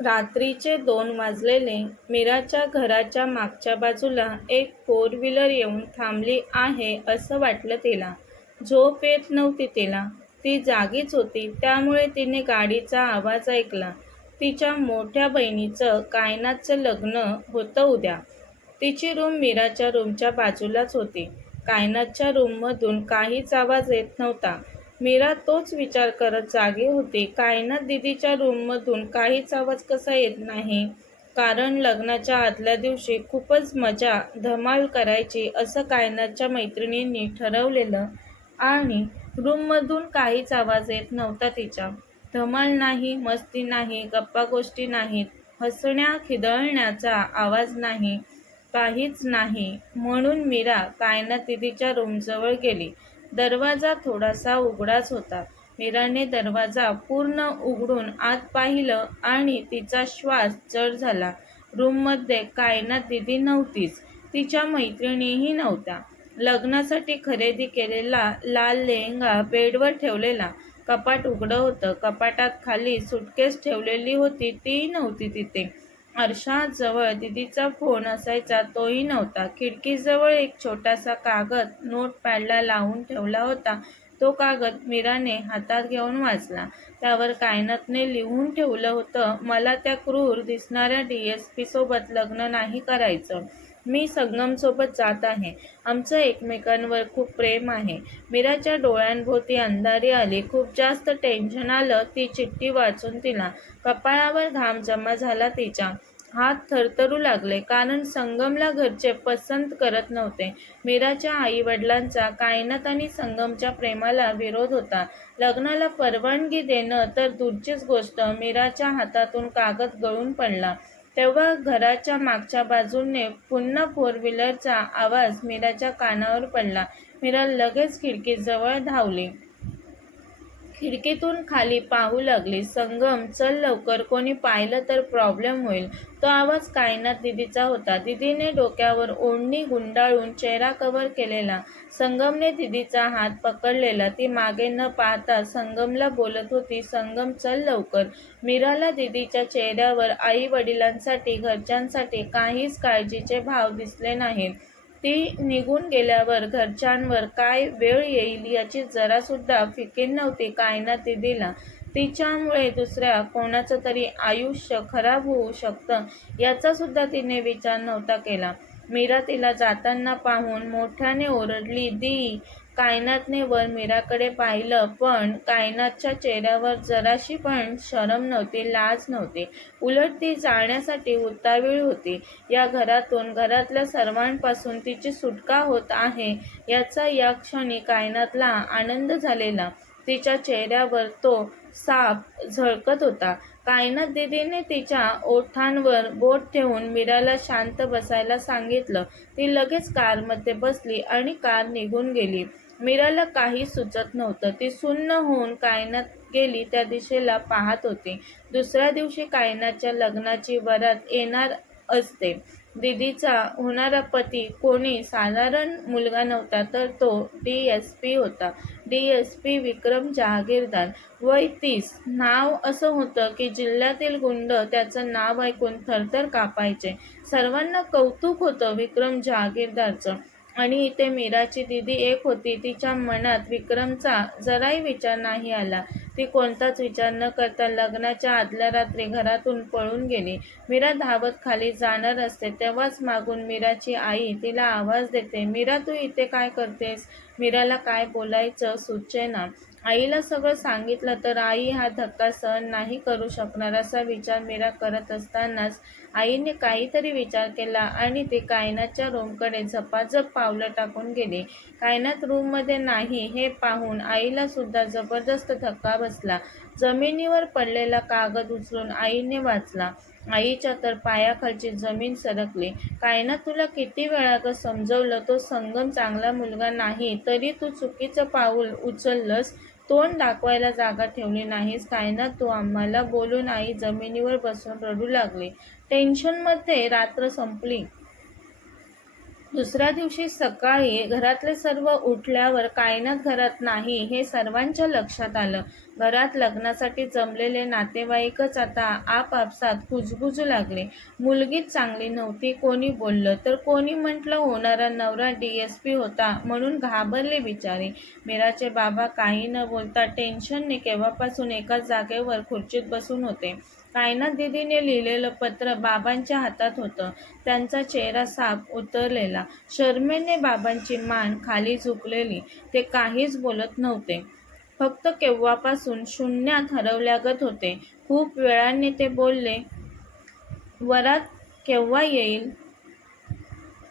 रात्रीचे 2 वाजलेले. मीराच्या घराच्या मागच्या बाजूला एक फोर व्हीलर येऊन थांबली आहे असं वाटलं तिला. झोप येत नव्हती तिला. ती जागीच होती, त्यामुळे तिने गाडीचा आवाज ऐकला. तिच्या मोठ्या बहिणीचं कायनातचं लग्न होतं उद्या. तिची रूम मीराच्या रूमच्या बाजूलाच होती. कायनातच्या रूममधून काहीच आवाज येत नव्हता. मीरा तोच विचार करत जागी होती. कायनात दीदीच्या रूममधून काहीच आवाज कसा येत नाही? कारण लग्नाच्या आदल्या दिवशी खूपच मजा धमाल करायची असं कायनातच्या मैत्रिणींनी ठरवलेलं आणि रूममधून काहीच आवाज येत नव्हता तिच्या. धमाल नाही, मस्ती नाही, गप्पा गोष्टी नाहीत, हसण्या खिदळण्याचा आवाज नाही, काहीच नाही. म्हणून मीरा कायनात दीदीच्या रूमजवळ गेली. दरवाजा थोडासा उघडाच होता. मीराने दरवाजा पूर्ण उघडून आत पाहिलं आणि तिचा श्वास जड झाला. रूममध्ये कायनात दीदी नव्हतीच. तिच्या मैत्रिणीही नव्हत्या. लग्नासाठी खरेदी केलेला लाल लेहंगा बेडवर ठेवलेला. कपाट उघडं होतं. कपाटात खाली सुटकेस ठेवलेली होती, ती नव्हती तिथे. आरशाजवळ दीदीचा फोन असायचा, तोही नव्हता. खिडकीजवळ एक छोटासा कागद नोटपॅडला लावून ठेवला होता. तो कागद मीराने हातात घेऊन वाचला. त्यावर कायनातने लिहून ठेवलं होतं, मला त्या क्रूर दिसणाऱ्या DSP सोबत लग्न नाही करायचं. मी संगमसोबत जात आहे. आमचं एकमेकांवर खूप प्रेम आहे. मीराच्या डोळ्यांभोवती अंधारी आली. खूप जास्त टेन्शन आलं. ती चिठ्ठी वाचून तिला. कपाळावर घाम जमा झाला तिच्या. हात थरथरू लागले, कारण संगमला घरचे पसंत करत नव्हते. मीराच्या आई-वडिलांचा कायनात आणि संगमच्या प्रेमाला विरोध होता. लग्नाला परवानगी देणं तर दूरचीच गोष्ट. मीराच्या हातातून कागद गळून पडला. तेव्हा घराच्या मागच्या बाजूने पुन्हा फोर व्हीलरचा आवाज मीराच्या कानावर पडला. मीरा लगेच खिडकीजवळ धावली. खिडकीतून खाली पाहू लागली. संगम, चल लवकर, कोणी पाहिलं तर प्रॉब्लेम होईल. तो आवाज कायनात दीदीचा होता. दीदीने डोक्यावर ओढणी गुंडाळून चेहरा कव्हर केलेला. संगमने दीदीचा हात पकडलेला. ती मागे न पाहता संगमला बोलत होती, संगम, चल लवकर. मीराला दीदीच्या चेहऱ्यावर आई-वडिलांसाठी, घरच्यांसाठी काहीच काळजीचे भाव दिसले नाहीत. ती निघून गेल्यावर घरच्यांवर काय वेळ येईल याची जरासुद्धा फिकीर नव्हती कायनात दीदीला. तिच्यामुळे दुसऱ्या कोणाचं तरी आयुष्य खराब होऊ शकतं याचा सुद्धा तिने विचार नव्हता केला. मीरा तिला जाताना पाहून मोठ्याने ओरडली, दी. कायनातने वर मीराकडे पाहिलं, पण कायनातच्या चेहऱ्यावर जराशी पण शरम नव्हती, लाज नव्हती. उलट ती जाण्यासाठी उतावीळ होती. या घरातून, घरातल्या सर्वांपासून तिची सुटका होत आहे याचा या क्षणी कायनातला आनंद झालेला. तिच्या चेहऱ्यावर तो साप झळकत होता. कायनात दीदीने तिच्या ओठांवर बोट ठेवून मीराला शांत बसायला सांगितलं. ती लगेच कारमध्ये बसली आणि कार निघून गेली. मीराला काही सुचत नव्हतं. ती सुन्न होऊन कायनात गेली त्या दिशेला पाहत होती. दुसऱ्या दिवशी कायनातच्या लग्नाची वरात येणार असते. दीदीचा होणारा पती कोणी साधारण मुलगा नव्हता, तर तो DSP होता. DSP विक्रम जहागीरदार. वय 30. नाव असं होतं की जिल्ह्यातील गुंड त्याचं नाव ऐकून थरथर कापायचे. सर्वांना कौतुक होतं विक्रम जहागीरदारचं. आणि इथे मीराची दीदी एक होती. तिच्या मनात विक्रमचा जराही विचार नाही आला. ती कोणताच विचार न करता लग्नाच्या आदल्या रात्री घरातून पळून गेली. मीरा धावत खाली जाणार असते तेव्हाच मागून मीराची आई तिला आवाज देते, मीरा, तू इथे काय करतेस? मीराला काय बोलायचं सुचेना. आईला सगळं सांगितलं तर आई हा धक्का सहन नाही करू शकणार असा विचार मीरा करत असतानाच आईने काहीतरी विचार केला आणि ती कायनातच्या रूमकडे झपाझप पावलं टाकून गेली. कायनात रूममध्ये नाही हे पाहून आईला सुद्धा जबरदस्त धक्का बसला. जमिनीवर पडलेला कागद उचलून आईने वाचला. आईच्या तर पायाखालची जमीन सरकली. कायनात, तुला किती वेळा ग समजवलं, तो संगम चांगला मुलगा नाही, तरी तू चुकीचं पाऊल उचललंस. तोंड दाखवायला जागा ठेवली नाहीस. कायनात, तू आम्हाला बोलून आई जमिनीवर बसून रडू लागली. टेन्शनमध्ये रात्र संपली. दुसऱ्या दिवशी सकाळी घरातले सर्व उठल्यावर कायनात घरात नाही हे सर्वांच्या लक्षात आलं. घरात लग्नासाठी जमलेले नातेवाईकच आता आपापसात कुजबुजू लागले. मुलगीच चांगली नव्हती, कोणी बोललं तर कोणी म्हटलं होणारा नवरा DSP होता म्हणून घाबरले बिचारे. मीराचे बाबा काही न बोलता टेन्शनने केव्हापासून एकाच जागेवर खुर्चीत बसून होते. कायनात दीदीने लिहिलेलं पत्र बाबांच्या हातात होतं. त्यांचा चेहरा साफ उतरलेला, शरमेने बाबांची मान खाली झुकलेली. ते काहीच बोलत नव्हते, फक्त केव्हापासून शून्यात हरवल्यागत होते. खूप वेळाने ते बोलले, वरात केव्हा येईल?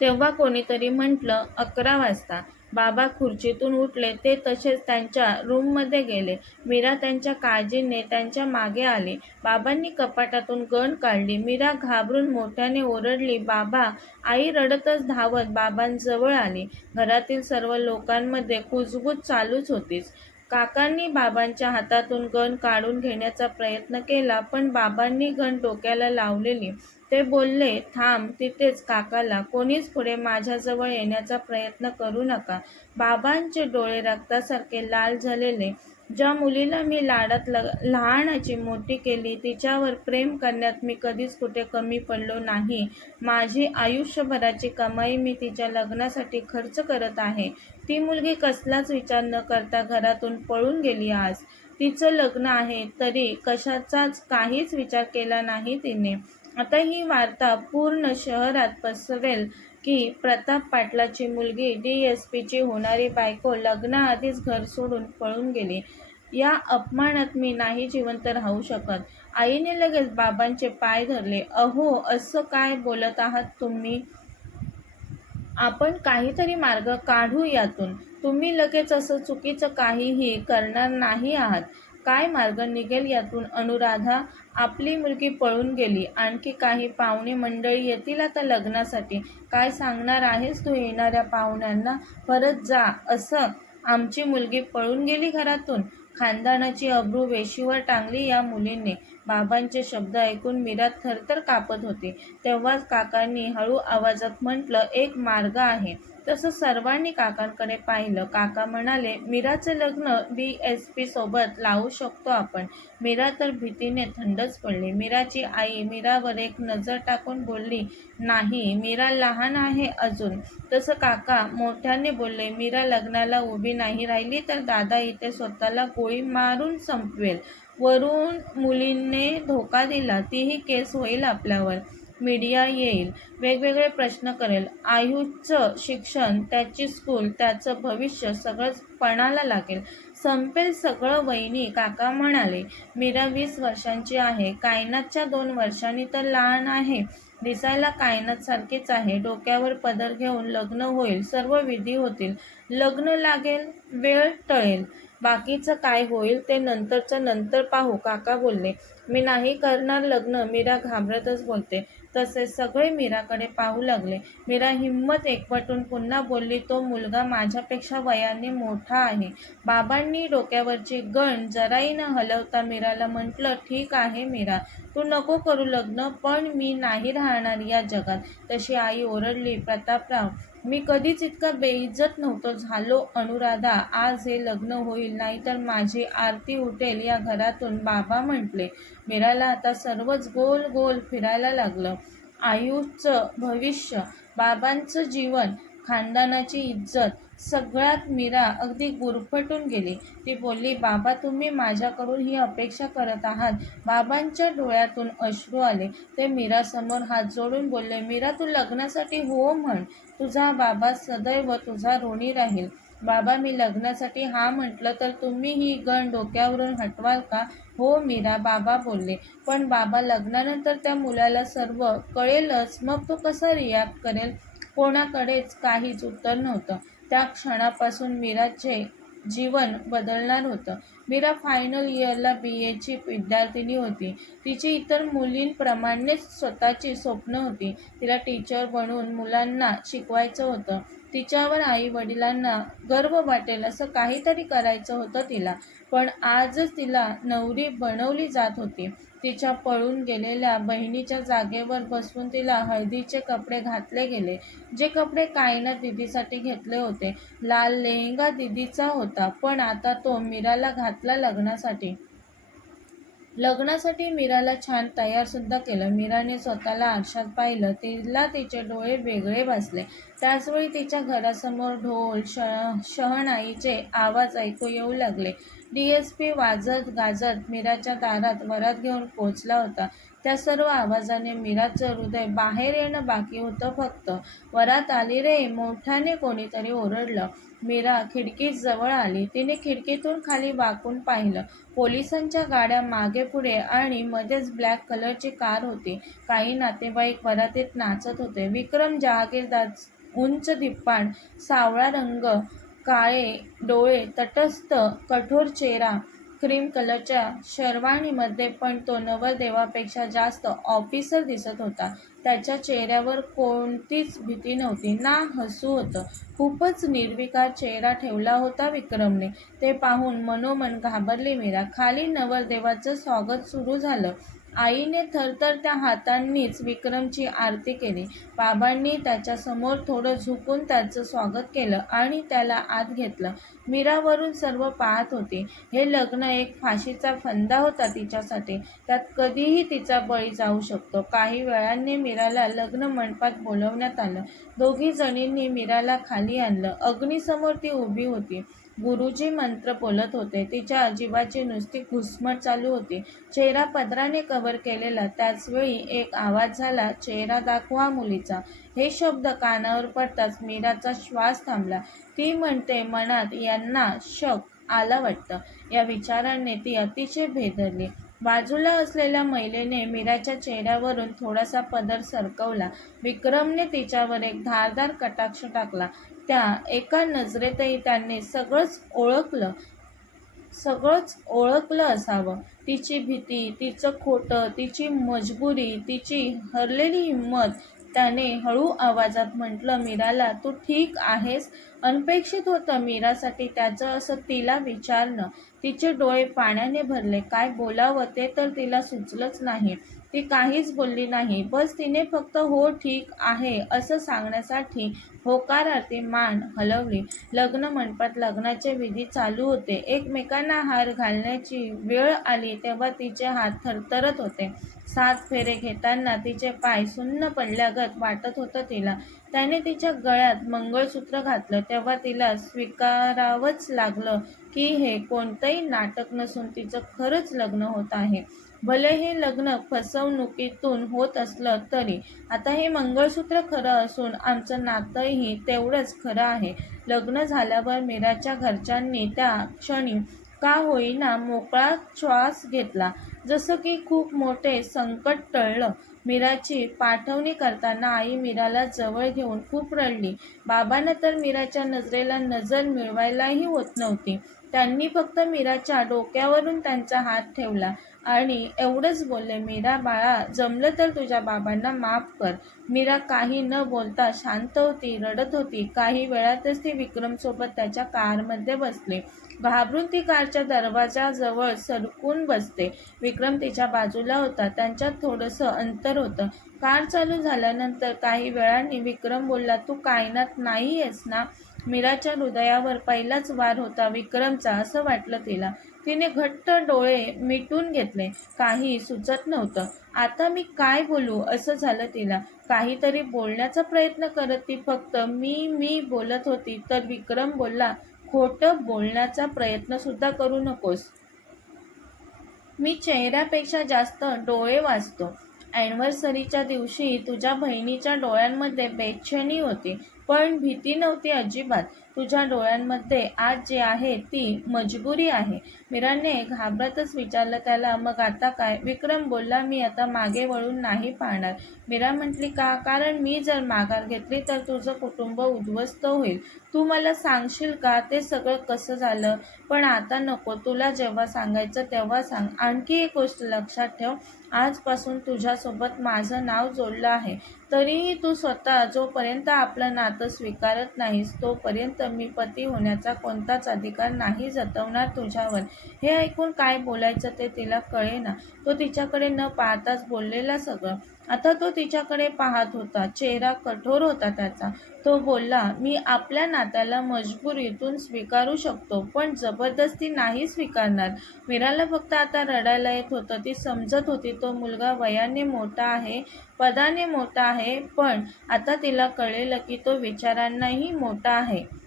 तेव्हा कोणीतरी म्हटलं 11 वाजता. बाबा खुर्चीतून उठले. ते तसेच त्यांच्या रूममध्ये गेले. मीरा त्यांच्या काळजीने त्यांच्या मागे आली. बाबांनी कपाटातून गन काढली. मीरा घाबरून मोठ्याने ओरडली, बाबा! आई रडतच धावत बाबांजवळ आली. घरातील सर्व लोकांमध्ये कुजबूज चालूच होतीच. काकांनी बाबांच्या हातातून गन काढून घेण्याचा प्रयत्न केला, पण बाबांनी गन डोक्याला लावलेली. ते बोलले, थांब तिथेच काकाला. कोणीच पुढे माझ्याजवळ येण्याचा प्रयत्न करू नका. बाबांचे डोळे रक्तासारखे लाल झालेले. ज्या मुलीला मी लाडात लहानाची मोठी केली, तिच्यावर प्रेम करण्यात मी कधीच कुठे कमी पडलो नाही. माझी आयुष्यभराची कमाई मी तिच्या लग्नासाठी खर्च करत आहे. ती मुलगी कसलाच विचार न करता घरातून पळून गेली. आज तिचं लग्न आहे तरी कशाचाच काहीच विचार केला नाही तिने. आता ही वार्ता पूर्ण शहरात पसरेल की प्रताप पाटलाची मुलगी DSPची होणारी बायको लग्नाआधीच घर सोडून पळून गेली. या अपमानात मी नाही जिवंत राहू शकत. आईने लगेच बाबांचे पाय धरले. अहो, असं काय बोलत आहात तुम्ही? आपण काहीतरी मार्ग काढू यातून. तुम्ही लगेच असं चुकीचं काहीही करणार नाही आहात. काय मार्ग निघेल यातून? अनुराधा, आपली मुलगी पळून गेली. आणखी काही पाहुणे मंडळी येतील आता लग्नासाठी. काय सांगणार आहेस तू येणाऱ्या पाहुण्यांना? परत जा असं? आमची मुलगी पळून गेली घरातून? खानदानाची अब्रू वेशीवर टांगली या मुलीने. बाबांचे शब्द ऐकून मीरा थरथर कापत होती. तेव्हाच काकांनी हळू आवाजात म्हटलं, एक मार्ग आहे. तसं सर्वांनी काकांकडे पाहिलं. काका म्हणाले, मीराचं लग्न DSP सोबत लावू शकतो आपण. मीरा तर भीतीने थंडच पडली. मीराची आई मीरावर एक नजर टाकून बोलली, नाही, मीरा लहान आहे अजून. तसं काका मोठ्याने बोलले, मीरा लग्नाला उभी नाही राहिली तर दादा इथे स्वतःला गोळी मारून संपवेल. वरून मुलीने धोका दिला, तीही केस होईल आपल्यावर. मीडिया येईल, वेगवेगळे प्रश्न करेल. आयुषचं शिक्षण, त्याची स्कूल, त्याचं भविष्य सगळंच पणाला लागेल. संपेल सगळं वहिनी. काका म्हणाले, मीरा 20 वर्षांची आहे. कायनातच्या 2 वर्षांनी तर लहान आहे. दिसायला कायनात सारखीच आहे. डोक्यावर पदर घेऊन लग्न होईल, सर्व विधी होतील. लग्न लागेल, वेळ टळेल. बाकीचं काय होईल ते नंतरचं नंतर पाहू. काका बोलले, मी नाही करणार लग्न. मीरा घाबरतच बोलते. तसे सगळे मीराकडे पाहू लागले. मीरा हिंमत एकवटून पुन्हा बोलली, तो मुलगा माझ्यापेक्षा वयाने मोठा आहे. बाबांनी डोक्यावरची गण जराही न हलवता मीराला म्हटलं, ठीक आहे मीरा, तू नको करू लग्न, पण मी नाही राहणार या जगात. तशी आई ओरडली, प्रतापराव, मी कधीच इतका बेइज्जत नव्हतो झालो. अनुराधा, आज हे लग्न होईल, नाहीतर माझी आरती उठेल या घरातून. बाबा म्हटले. मीराला आता सर्वच गोल गोल फिरायला लागलं. आयुषचं भविष्य, बाबांचं जीवन, खानदानाची इज्जत, सगळ्यात मीरा अगदी गुरफटून गेली. ती बोलली, बाबा, तुम्ही माझ्याकडून ही अपेक्षा करत आहात? बाबांच्या डोळ्यातून अश्रू आले. ते मीरासमोर हात जोडून बोलले, मीरा, तू लग्नासाठी हो म्हण. तुझा बाबा सदैव तुझा ऋणी राहील. बाबा, मी लग्नासाठी हा म्हटलं तर तुम्ही ही गण डोक्यावरून हटवाल का? हो मीरा, बाबा बोलले. पण बाबा, लग्नानंतर त्या मुलाला सर्व कळेलच, मग तो कसा रिॲक्ट करेल? कोणाकडेच काहीच उत्तर नव्हतं. त्या क्षणापासून मीराचे जीवन बदलणार होतं. मीरा फायनल इयरला BAची विद्यार्थिनी होती. तिची इतर मुलींप्रमाणेच स्वतःची स्वप्न होती. तिला टीचर बनून मुलांना शिकवायचं होतं. तिच्यावर आई वडिलांना गर्व वाटेल असं काहीतरी करायचं होतं तिला. पण आजच तिला नवरी बनवली जात होती. तिच्या पळून गेलेल्या बहिणीच्या जागेवर बसवून तिला हळदीचे कपडे घातले गेले. जे कपडे कायनात दिदीसाठी घेतले होते. लाल लेहंगा दिदीचा होता, पण आता तो मीराला घातला लग्नासाठी. लग्नासाठी मीराला छान तयार सुद्धा केलं. मीराने स्वतःला आरशात पाहिलं. तिला तिचे डोळे वेगळे भासले. त्याचवेळी तिच्या घरासमोर ढोल शहनाईचे आवाज ऐकू येऊ लागले. DSP वाजत गाजत मीराच्या दारात वरात घेऊन पोचला होता. त्या सर्व आवाजाने मीराचं हृदय बाहेर येणं बाकी होतं फक्त. वरात आली रे, मोठ्याने कोणीतरी ओरडलं. मीरा खिडकीत जवळ आली. तिने खिडकीतून खाली वाकून पाहिलं. पोलिसांच्या गाड्या मागे पुढे आणि मध्येच ब्लॅक कलरची कार होती. काही नातेवाईक वरातीत नाचत होते. विक्रम जहागीरदार, उंच धिप्पाड, सावळा रंग, काळे डोळे, तटस्थ कठोर चेहरा, क्रीम कलरच्या शेरवानीमध्ये, पण तो नवरदेवापेक्षा जास्त ऑफिसर दिसत होता. त्याच्या चेहऱ्यावर कोणतीच भीती नव्हती ना हसू होतं. खूपच निर्विकार चेहरा ठेवला होता विक्रमने. ते पाहून मनोमन घाबरली मीरा. खाली नवरदेवाचं स्वागत सुरू झालं. आईने थरथरत्या हातांनीच विक्रमची आरती केली. बाबांनी त्याच्यासमोर थोडं झुकून त्याचं स्वागत केलं आणि त्याला आत घेतलं. मीरावरून सर्व पाहत होती. हे लग्न एक फाशीचा फंदा होता तिच्यासाठी. त्यात कधीही तिचा बळी जाऊ शकतो. काही वेळाने मीराला लग्न मंडपात बोलवण्यात आलं. दोघी जणींनी मीराला खाली आणलं. अग्नीसमोर ती उभी होती. गुरुजी मंत्र बोलत होते. तिच्या जीवाची नुसती घुसमट चालू होती. चेहरा पदराने कव्हर केलेला. त्याचवेळी एक आवाज झाला, चेहरा दाखवा मुलीचा. हे शब्द कानावर पडताच मीराचा श्वास थांबला. ती म्हणते मनात यांना शक आला वाटतं. या विचाराने ती अतिशय भेदरली. बाजूला असलेल्या महिलेने मीराच्या चेहऱ्यावरून थोडासा पदर सरकवला. विक्रमने तिच्यावर एक धारदार कटाक्ष टाकला. त्या एका नजरेतही त्याने सगळंच ओळखलं असावं. तिची भीती, तिचं खोटं, तिची मजबुरी, तिची हरलेली हिंमत. त्याने हळू आवाजात म्हटलं, मीराला, तू ठीक आहेस? अनपेक्षित होतं मीरासाठी त्याचं असं तिला विचारणं. तिचे डोळे पाण्याने भरले. काय बोलावं ते तर तिला सुचलंच नाही. ती काहीच बोलली नाही. बस तिने फक्त हो ठीक आहे असं सांगण्यासाठी होकारार्थी मान हलवली. लग्न मंडपात लग्नाचे विधी चालू होते. एकमेकांना हार घालण्याची वेळ आली तेव्हा तिचे हात थरथरत होते. 7 फेरे घेताना तिचे पाय सुन्न पडल्यागत वाटत होतं तिला. त्याने तिच्या गळ्यात मंगळसूत्र घातलं तेव्हा तिला स्वीकारावंच लागलं की हे कोणतंही नाटक नसून तिचं खरंच लग्न होत आहे. भले हे लग्न फसवणुकीतून होत असलं तरी. आता हे मंगळसूत्र खरं असून आमचं नातंही तेवढंच खरं आहे. लग्न झाल्यावर मीराच्या घरच्यांनी त्या क्षणी का होईना मोकळा श्वास घेतला. जसं की खूप मोठे संकट टळलं. मीराची पाठवणी करताना आई मीराला जवळ घेऊन खूप रडली. बाबांना तर मीराच्या नजरेला नजर मिळवायलाही होत नव्हती. त्यांनी फक्त मीराच्या डोक्यावरून त्यांचा हात ठेवला आणि एवढंच बोलले, मीरा बाळा, जमलं तर तुझ्या बाबांना माफ कर. मीरा काही न बोलता शांत होती, रडत होती. काही वेळातच ती विक्रमसोबत त्याच्या कारमध्ये बसली. घाबरून ती कारच्या दरवाजाजवळ सरकून बसते. विक्रम तिच्या बाजूला होता. त्यांच्यात थोडंसं अंतर होतं. कार चालू झाल्यानंतर काही वेळांनी विक्रम बोलला, तू कायनात नाही आहेस ना? मीराच्या हृदयावर पहिलाच वार होता विक्रमचा असं वाटलं तिला. तिने घट्ट डोळे मिटून घेतले. काही सुचत नव्हतं. आता मी काय बोलू असं झालं तिला. काहीतरी बोलण्याचा प्रयत्न करत ती फक्त मी बोलत होती तर विक्रम बोलला, खोटं बोलण्याचा प्रयत्न सुद्धा करू नकोस. मी चेहऱ्यापेक्षा जास्त डोळे वाचतो. ॲनिव्हर्सरीच्या दिवशी तुझ्या बहिणीच्या डोळ्यांमध्ये बेचैनी होती, पण भीती नव्हती अजिबात. तुझ्या डोळ्यांमध्ये आज जे आहे ती मजबुरी आहे. मीराने घाबरतच विचारलं त्याला, मग आता काय? विक्रम बोलला, मी आता मागे वळून नाही पाहणार. मीरा म्हटली, का? कारण मी जर माघार घेतली तर तुझं कुटुंब उद्ध्वस्त होईल. तू मला सांगशील का ते सगळं कसं झालं? पण आता नको. तुला जेव्हा सांगायचं तेव्हा सांग. आणखी एक गोष्ट लक्षात ठेव, आजपासून तुझ्यासोबत माझं नाव जोडलं आहे. तरीही तू स्वतः जोपर्यंत आपलं नातं स्वीकारत नाहीस तोपर्यंत मी पती होण्याचा कोणताच अधिकार नाही जतवणार तुझ्यावर. हे ऐकून काय बोलायचं ते तिला कळेना. तो तिच्याकडे न पाहताच बोललेला सगळं. आता तो तिच्याकडे पाहत होता. चेहरा कठोर होता त्याचा. तो बोलला, मी आपल्या नात्याला मजबुरीतून स्वीकारू शकतो, पण जबरदस्ती नाही स्वीकारणार. मीराला फक्त आता रडायला येत होतं. ती समजत होती तो मुलगा वयाने मोठा आहे, पदाने मोठा आहे, पण आता तिला कळलेलं की तो विचारांनाही मोठा आहे.